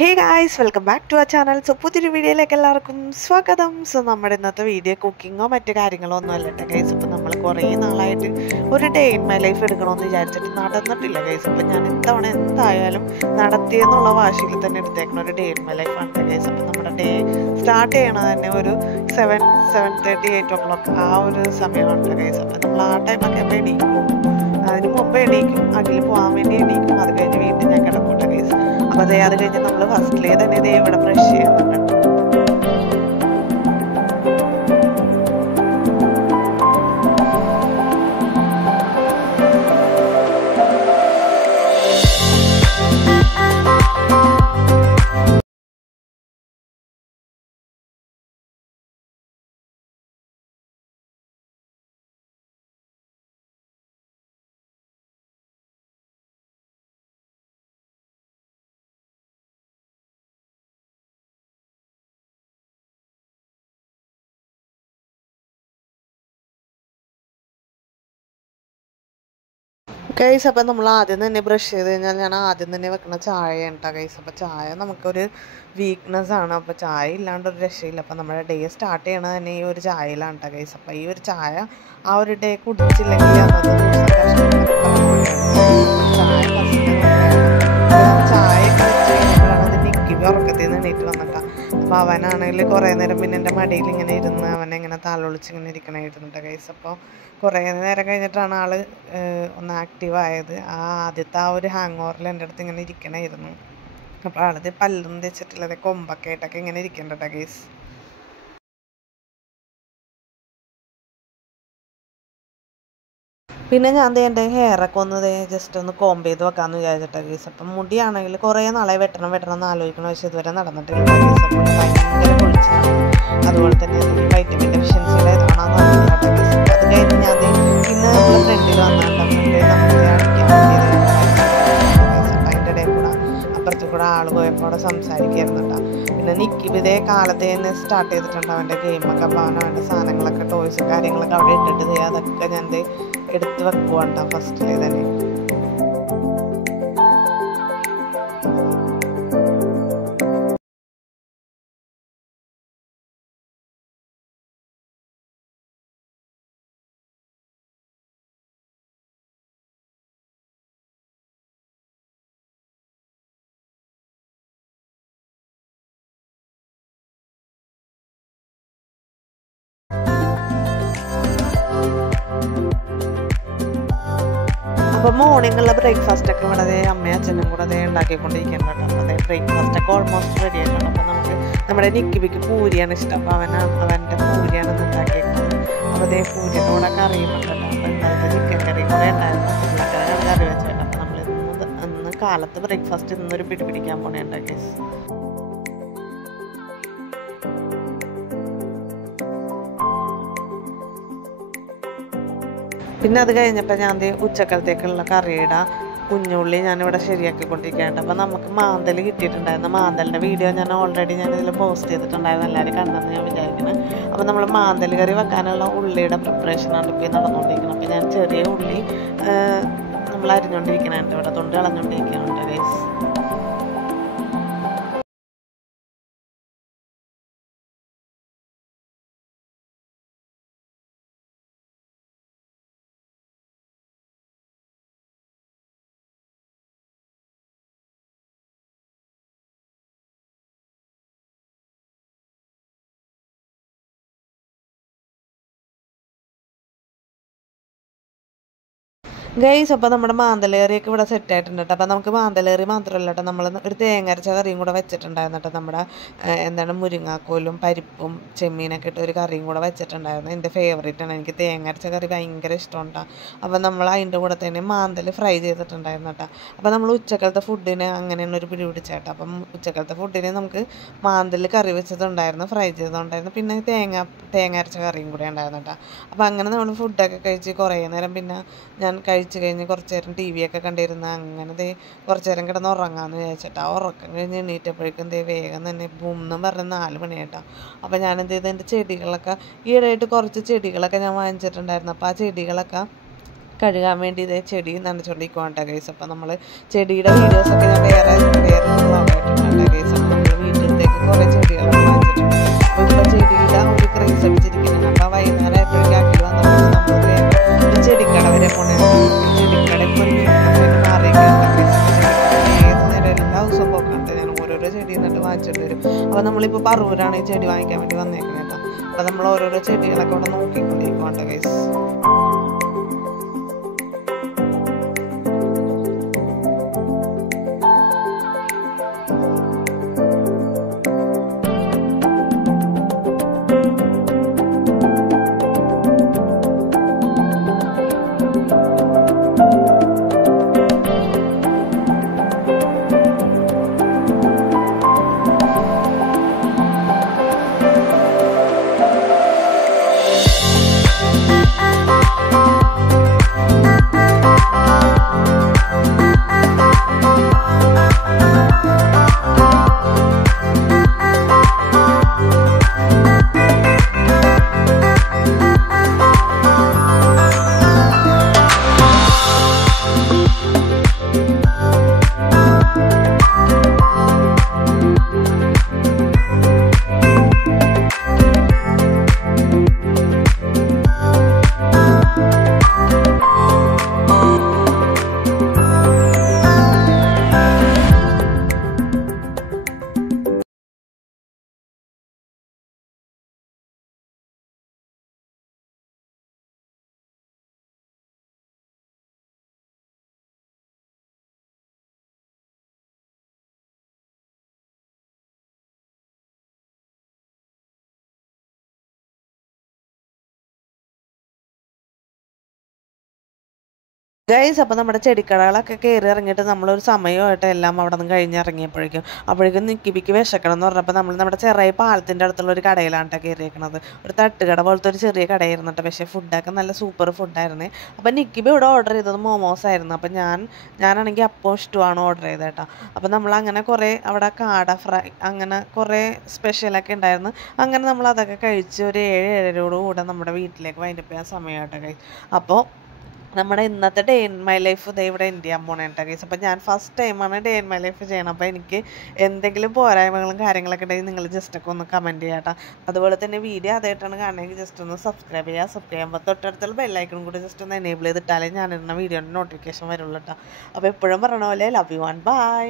Hey guys, welcome back to our channel. So പുതിയൊരു വീഡിയോയിലേക്ക് എല്ലാവർക്കും സ്വാഗതം. സോ നമ്മുടെ ഇന്നത്തെ വീഡിയോ കുക്കിങ്ങോ മറ്റു കാര്യങ്ങളോ ഒന്നും അല്ലട്ടെ ഗൈസ്. അപ്പം നമ്മൾ കുറേ നാളായിട്ട് ഒരു ഡേ ഇൻ മൈ ലൈഫ് എടുക്കണമെന്ന് വിചാരിച്ചിട്ട് നടന്നിട്ടില്ല ഗൈസ്. അപ്പം ഞാൻ ഇത്തവണ എന്തായാലും നടത്തിയെന്നുള്ള വാശിയിൽ തന്നെ എടുത്തേക്കണം ഒരു ഡേ ഇൻ മൈ ലൈഫ് ആണ് ഗൈസ്. അപ്പം നമ്മുടെ ഡേ സ്റ്റാർട്ട് ചെയ്യണത് തന്നെ ഒരു 7:30 8 o'clock ആ ഒരു സമയമാണ് ഗൈസ്. അപ്പം നമ്മൾ ആ ടൈമൊക്കെ അപ്പോൾ എണീക്കും. അതിന് മുമ്പ് എണീക്കും, അഖിൽ പോകാൻ വേണ്ടി എണീക്കും. അത് കഴിഞ്ഞ് വീട്ടിൽ ഞാൻ കിടക്കൂട്ടെ ഗൈസ്. അപ്പോൾ അത് കഴിഞ്ഞ് നമ്മൾ ഫസ്റ്റിലേ തന്നെ ഇതേ ഇവിടെ ബ്രഷ് ചെയ്യുന്നുണ്ട്. ഗൈസ് അപ്പം നമ്മൾ ആദ്യം തന്നെ ബ്രഷ് ചെയ്ത് കഴിഞ്ഞാൽ ഞാൻ ആദ്യം തന്നെ വെക്കുന്ന ചായ ഉണ്ടാ ഗൈസ്. അപ്പോൾ ചായ നമുക്കൊരു വീക്ക്നെസ് ആണ്. അപ്പോൾ ചായ ഇല്ലാണ്ട് ഒരു രക്ഷയില്ല. അപ്പോൾ നമ്മുടെ ഡേ സ്റ്റാർട്ട് ചെയ്യണത് തന്നെ ഈ ഒരു ചായയിലാണ് കേട്ടോ ഗൈസ്. അപ്പോൾ ഈ ഒരു ചായ ആ ഒരു ഡേ കുടിച്ചില്ലെങ്കിൽ അന്നത്തെ ചായയൊക്കെ വെച്ച് കഴിഞ്ഞപ്പോഴാണ് ഇത് നിൽക്കുക ഉറക്കത്തിൽ നിന്ന് എണീറ്റ് വന്നിട്ടാണ്. അപ്പോൾ അവനാണെങ്കിൽ കുറേ നേരം പിന്നെ എൻ്റെ മടിയിൽ ഇങ്ങനെ ഇരുന്ന് അവനെങ്ങനെ താലോളിച്ച് ഇങ്ങനെ ഇരിക്കണായിരുന്നുണ്ട് ഗൈസ്. അപ്പോൾ കുറേ നേരം കഴിഞ്ഞിട്ടാണ് ആൾ ഒന്ന് ആക്റ്റീവായത്. ആദ്യത്തെ ആ ഒരു ഹാങ് ഓവറിൽ എൻ്റെ അടുത്ത് ഇങ്ങനെ ഇരിക്കണമായിരുന്നു. അപ്പോൾ ആളത് പല്ലൊന്നും തെച്ചിട്ടില്ലത് കൊമ്പൊക്കെ ആയിട്ടൊക്കെ ഇങ്ങനെ ഇരിക്കണ്ട ഗൈസ്. പിന്നെ ഞാൻ എൻ്റെ ഹെയറൊക്കെ ഒന്ന് ജസ്റ്റ് ഒന്ന് കോംബ് ചെയ്ത് വെക്കാമെന്ന് വിചാരിച്ചിട്ട് ഗൈസ്. അപ്പം മുടിയാണെങ്കിൽ കുറേ നാളെ വെട്ടണം എന്ന് ആലോചിക്കണം, പക്ഷേ ഇതുവരെ നടന്നിട്ടില്ല ഗൈസ്. അപ്പോൾ ഭയങ്കര പൊളിച്ചാണ്. അതുപോലെ തന്നെ വൈറ്റമിൻ ഡെഫിഷ്യൻസിയുടെ ഇതാണെന്ന് അറിയില്ല ഗൈസ്. അത് കഴിഞ്ഞ് ഞാൻ ഇന്ന് നമ്മൾ ഫ്രണ്ടിൽ വന്നിട്ടുണ്ട്. നമുക്ക് അടിക്കാൻ വേണ്ടി അതിൻ്റെ ഇടയിൽ കൂടെ അപ്പുറത്ത് കൂടെ ആൾ പോയപ്പോൾ അവിടെ സംസാരിക്കായിരുന്നുണ്ടാ. പിന്നെ നിക്കി ഇതേ കാലത്ത് തന്നെ സ്റ്റാർട്ട് ചെയ്തിട്ടുണ്ട് അവൻ്റെ ഗെയിമൊക്കെ. അപ്പോൾ അവന് വേണ്ട സാധനങ്ങളൊക്കെ ടോയ്സും കാര്യങ്ങളൊക്കെ അവിടെ ഇട്ടിട്ട് അതൊക്കെ ഞാൻ എടുത്ത് വെക്കുവാണ്ട ഫസ്റ്റിൽ തന്നെ. അപ്പോൾ മോർണിംഗുള്ള ബ്രേക്ക്ഫാസ്റ്റൊക്കെ ഇവിടെ അമ്മയും അച്ഛനും കൂടെ ഉണ്ടാക്കിക്കൊണ്ടിരിക്കുന്നുണ്ട്. അപ്പോൾ ബ്രേക്ക്ഫാസ്റ്റൊക്കെ ഓൾമോസ്റ്റ് റെഡി ആയിട്ടുണ്ട്. അപ്പോൾ നമുക്ക് നമ്മുടെ നിക്കിബിക്ക് പൂരിയാണ് ഇഷ്ടം. അപ്പോൾ അവൻ്റെ പൂരിയാണ് ഉണ്ടാക്കിയിരിക്കുന്നത്. അപ്പോൾ പൂരിയുടെ കൂടെ കറിയുന്നുണ്ട്. അപ്പോൾ ഇന്നലത്തെ ചിക്കൻ കറി കൂടെ ഉണ്ടായിരുന്നു. ഉരുളക്കിഴങ്ങ് കറി വെച്ചിട്ടുണ്ട്. അപ്പോൾ നമ്മൾ ഇന്ന് കാലത്ത് ബ്രേക്ക്ഫാസ്റ്റ് ഇന്നൊരു പിടിപ്പിടിക്കാൻ പോണേണ്ട ഗൈസ്. പിന്നെ അത് കഴിഞ്ഞപ്പോൾ ഞാൻ ഉച്ചക്കലത്തേക്കുള്ള കറിയുടെ കുഞ്ഞുള്ളി ഞാനിവിടെ ശരിയാക്കിക്കൊണ്ടിരിക്കുകയാണ്. അപ്പോൾ നമുക്ക് മാന്തൽ കിട്ടിയിട്ടുണ്ടായിരുന്നു. മാന്തലിൻ്റെ വീഡിയോ ഞാൻ ഓൾറെഡി ഞാനിതിൽ പോസ്റ്റ് ചെയ്തിട്ടുണ്ടായിരുന്നു, എല്ലാവരും കണ്ടെന്ന് ഞാൻ വിചാരിക്കുന്നത്. അപ്പോൾ നമ്മൾ മാന്തൽ കറി വെക്കാനുള്ള ഉള്ളിയുടെ പ്രിപ്പറേഷനാണ് ഇപ്പോൾ നടന്നുകൊണ്ടിരിക്കുന്നത്. അപ്പോൾ ഞാൻ ചെറിയ ഉള്ളി നമ്മൾ അരിഞ്ഞുകൊണ്ടിരിക്കുന്നുണ്ട്, ഇവിടെ തൊണ്ട് കളഞ്ഞുകൊണ്ടിരിക്കുന്നുണ്ട് ഗൈസ്. ഗൈസ് അപ്പോൾ നമ്മുടെ മാന്തലേറിയൊക്കെ ഇവിടെ സെറ്റ് ആയിട്ടുണ്ട് കേട്ടോ. അപ്പോൾ നമുക്ക് മാന്തലേറി മാത്രമല്ല കേട്ടോ, നമ്മൾ ഒരു തേങ്ങ അരച്ച കറിയും കൂടെ വെച്ചിട്ടുണ്ടായിരുന്നു കേട്ടോ. നമ്മുടെ മുരിങ്ങാക്കോലും പരിപ്പും ചെമ്മീനൊക്കെ ഇട്ട് ഒരു കറിയും കൂടെ വെച്ചിട്ടുണ്ടായിരുന്നു. എൻ്റെ ഫേവറേറ്റാണ്. എനിക്ക് തേങ്ങ അരച്ച കറി ഭയങ്കര ഇഷ്ടമുണ്ടാ. അപ്പോൾ നമ്മൾ അതിൻ്റെ കൂടെ തന്നെ മാന്തൽ ഫ്രൈ ചെയ്തിട്ടുണ്ടായിരുന്നു കേട്ടോ. അപ്പോൾ നമ്മൾ ഉച്ചക്കലത്തെ ഫുഡിന് അങ്ങനെയാണ് ഒരു പിടി പിടിച്ചേട്ടോ. അപ്പം ഉച്ചക്കലത്തെ ഫുഡിന് നമുക്ക് മാന്തൽ കറി വെച്ചതുണ്ടായിരുന്നു, ഫ്രൈ ചെയ്തതുണ്ടായിരുന്നു, പിന്നെ തേങ്ങ അരച്ച കറിയും കൂടെ ഉണ്ടായിരുന്നു കേട്ടോ. അപ്പോൾ അങ്ങനെ നമ്മൾ ഫുഡൊക്കെ കഴിച്ച് കുറേ നേരം പിന്നെ ഞാൻ കഴിച്ച് കഴിഞ്ഞ് കുറച്ച് നേരം ടി വി ഒക്കെ കണ്ടിരുന്ന അങ്ങനെ കുറച്ച് നേരം കിടന്ന് ഉറങ്ങാമെന്ന് വിചാരിച്ചിട്ടാ. ഉറക്കം കഴിഞ്ഞ് എണീറ്റപ്പോഴേക്കും വേഗം തന്നെ ബൂമെന്നും പറഞ്ഞ് 4 മണിയായിട്ടാണ്. അപ്പോൾ ഞാനെന്ത് ചെയ്ത് എൻ്റെ ചെടികളൊക്കെ ഈയിടെയായിട്ട് കുറച്ച് ചെടികളൊക്കെ ഞാൻ വാങ്ങിച്ചിട്ടുണ്ടായിരുന്നു. അപ്പോൾ ആ ചെടികളൊക്കെ കഴുകാൻ വേണ്ടി ഇതേ ചെടി നനച്ചുകൊണ്ടിരിക്കുവാണ് ഗൈസ്. അപ്പോൾ നമ്മൾ ചെടിയുടെ വീഡിയോസൊക്കെ ഞാൻ വേറെ വ്ളോഗായിട്ടുണ്ട് ഗൈസ്. പറവൂരാണ് ഈ ചെടി വാങ്ങിക്കാൻ വേണ്ടി വന്നേക്കുന്നത് കേട്ടോ. അപ്പോൾ നമ്മൾ ഓരോരോ ചെടികളൊക്കെ ഇവിടെ നോക്കിക്കൊണ്ടിരിക്കും കേട്ടോ ഗൈസ്. ഗൈസ് അപ്പോൾ നമ്മുടെ ചെടിക്കടകളൊക്കെ കയറി ഇറങ്ങിയിട്ട് നമ്മളൊരു സമയമായിട്ട് എല്ലാം അവിടെ നിന്ന് കഴിഞ്ഞിറങ്ങിയപ്പോഴേക്കും നിക്കിബിക്ക് വിശക്കണം എന്ന് പറഞ്ഞപ്പോൾ നമ്മൾ നമ്മുടെ ചെറിയ പാലത്തിൻ്റെ അടുത്തുള്ള ഒരു കടയിലാണ് കേട്ടോ കയറിയേക്കണത്. ഒരു തട്ടുകട പോലത്തെ ഒരു ചെറിയ കടയായിരുന്നു കേട്ടോ. പക്ഷേ ഫുഡൊക്കെ നല്ല സൂപ്പർ ഫുഡായിരുന്നു. അപ്പോൾ നിക്കിബി ഇവിടെ ഓർഡർ ചെയ്തത് മോമോസ് ആയിരുന്നു. അപ്പോൾ ഞാനാണെങ്കിൽ അപ്പോൾ ഇഷ്ടമാണ് ഓർഡർ ചെയ്തത് കേട്ടോ. അപ്പോൾ നമ്മളങ്ങനെ കുറേ അവിടെ കാട ഫ്രൈ അങ്ങനെ കുറേ സ്പെഷ്യലൊക്കെ ഉണ്ടായിരുന്നു. അങ്ങനെ നമ്മൾ അതൊക്കെ കഴിച്ച് ഒരു 7-7:30 കൂടെ നമ്മുടെ വീട്ടിലേക്ക് വൈൻഡപ്പ് ചെയ്യാൻ സമയമായിട്ടോ ഗൈസ്. അപ്പോൾ നമ്മുടെ ഇന്നത്തെ ഡേ ഇൻ മൈ ലൈഫ് ഇതേ ഇവിടെ എൻഡ് ചെയ്യാൻ പോണേട്ടോ ഗൈസ്. അപ്പോൾ ഞാൻ ഫസ്റ്റ് ടൈമാണ് ഡേ ഇൻ മൈ ലൈഫ് ചെയ്യണം. അപ്പോൾ എനിക്ക് എന്തെങ്കിലും പോരായ്മകളും കാര്യങ്ങളൊക്കെ ഉണ്ടെങ്കിൽ നിങ്ങൾ ജസ്റ്റൊക്കെ ഒന്ന് കമൻറ്റ് ചെയ്യാം കേട്ടോ. അതുപോലെ തന്നെ വീഡിയോ ആദ്യമായിട്ടാണ് കാണണമെങ്കിൽ ജസ്റ്റ് ഒന്ന് സബ്സ്ക്രൈബ് ചെയ്യുമ്പോൾ തൊട്ടടുത്തുള്ള ബെല്ലൈക്കണും കൂടി ജസ്റ്റ് ഒന്ന് എനേബിൾ ചെയ്തിട്ടാലേ ഞാനിരുന്ന വീഡിയോൻ്റെ നോട്ടിഫിക്കേഷൻ വരുള്ളൂ കേട്ടോ. അപ്പോൾ എപ്പോഴും പറയണ പോലെ ലവ് യു ആൻഡ് ബൈ.